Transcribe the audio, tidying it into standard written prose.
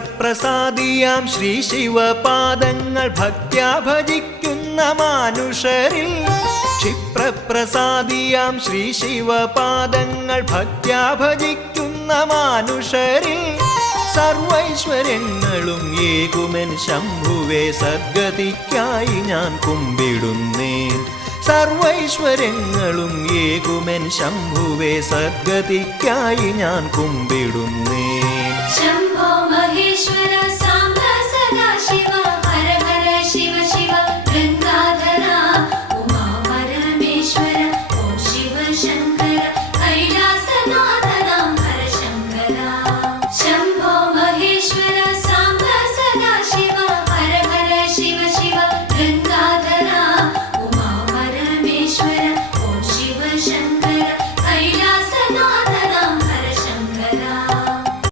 ക്ഷിപ്രപ്രസാദിയാം ശ്രീ ശിവപാദങ്ങൾ ഭക്ത്യാ ഭജിക്കുന്ന മാനുഷരിൽ ക്ഷിപ്രപ്രസാദിയാം ശ്രീ ശിവപാദങ്ങൾ ഭക്ത്യാ ഭജിക്കുന്ന മാനുഷരിൽ സർവൈശ്വര്യങ്ങളും ഏകുമെൻ ശംഭുവേ സദ്ഗതിക്കായി ഞാൻ കുമ്പിടുന്നേൻ സർവൈശ്വര്യങ്ങളും ഏകുമെൻ ശംഭുവേ സദ്ഗതിക്കായി ഞാൻ കുമ്പിടുന്നേൻ